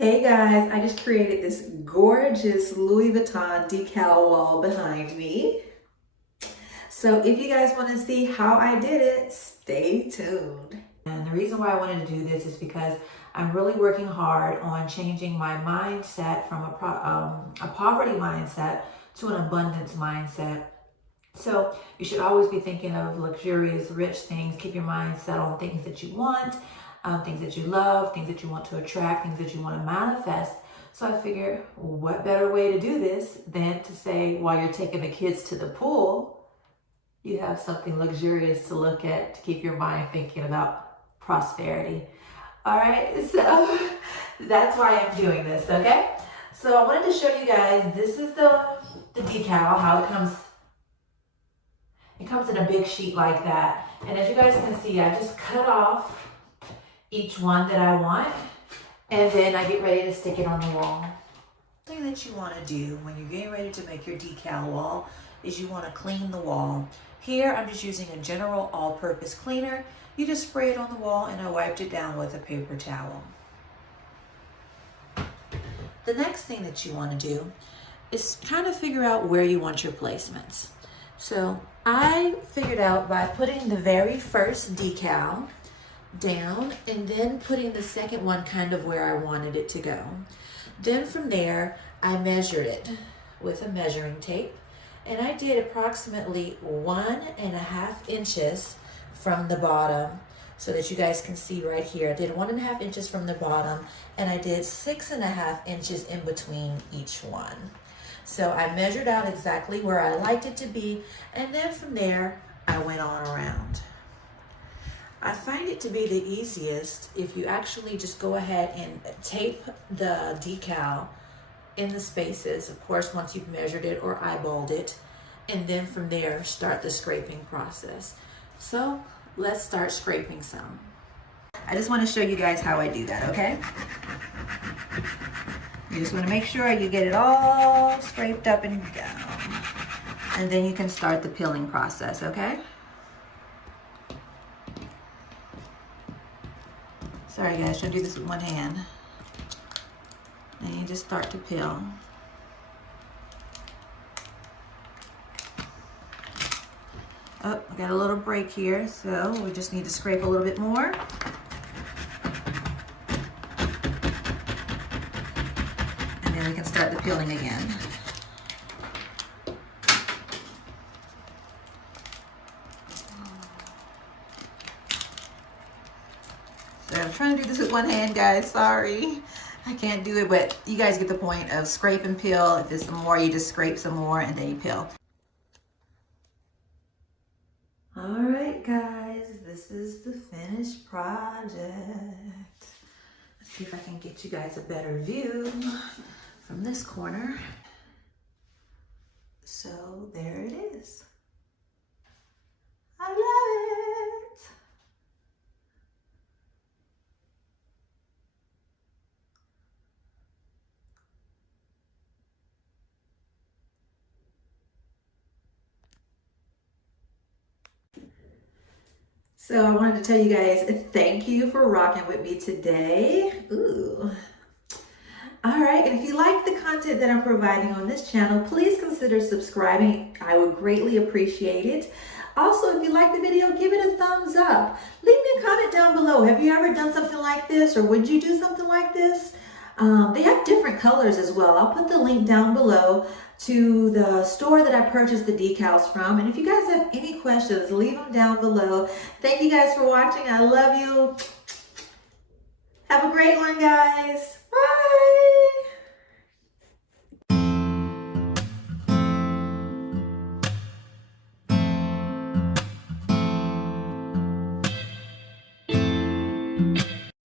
Hey guys, I just created this gorgeous Louis Vuitton decal wall behind me. So if you guys want to see how I did it, stay tuned. And the reason why I wanted to do this is because I'm really working hard on changing my mindset from a poverty mindset to an abundance mindset. So you should always be thinking of luxurious, rich things. Keep your mind set on things that you want, things that you love, things that you want to attract, things that you want to manifest. So I figured, what better way to do this than to say, while you're taking the kids to the pool, you have something luxurious to look at to keep your mind thinking about prosperity. All right, so that's why I'm doing this, okay? So I wanted to show you guys, this is the decal, how it comes. It comes in a big sheet like that. And as you guys can see, I just cut off each one that I want, and then I get ready to stick it on the wall. The thing that you want to do when you're getting ready to make your decal wall is you want to clean the wall. Here, I'm just using a general all-purpose cleaner. You just spray it on the wall, and I wiped it down with a paper towel. The next thing that you want to do is kind of figure out where you want your placements. So I figured out by putting the very first decal down and then putting the second one kind of where I wanted it to go. Then from there, I measured it with a measuring tape, and I did approximately 1.5 inches from the bottom, so that you guys can see right here. I did 1.5 inches from the bottom, and I did 6.5 inches in between each one. So I measured out exactly where I liked it to be, and then from there, I went on around. I find it to be the easiest if you actually just go ahead and tape the decal in the spaces, of course, once you've measured it or eyeballed it, and then from there, start the scraping process. So let's start scraping some. I just want to show you guys how I do that, okay? You just want to make sure you get it all scraped up and down. And then you can start the peeling process, okay? Sorry guys, should do this with one hand. And you just start to peel. Oh, I got a little break here, so we just need to scrape a little bit more. And then we can start the peeling again. So I'm trying to do this with one hand, guys, sorry. I can't do it, but you guys get the point of scrape and peel. If there's some more, you just scrape some more and then you peel. All right, guys, this is the finished project. Let's see if I can get you guys a better view from this corner. So there it is. I love it. So I wanted to tell you guys, thank you for rocking with me today. Ooh. All right, and if you like the content that I'm providing on this channel, please consider subscribing. I would greatly appreciate it. Also, if you like the video, give it a thumbs up. Leave me a comment down below. Have you ever done something like this, or would you do something like this? They have different colors as well. I'll put the link down below to the store that I purchased the decals from. And if you guys have any questions, leave them down below. Thank you guys for watching. I love you. Have a great one, guys.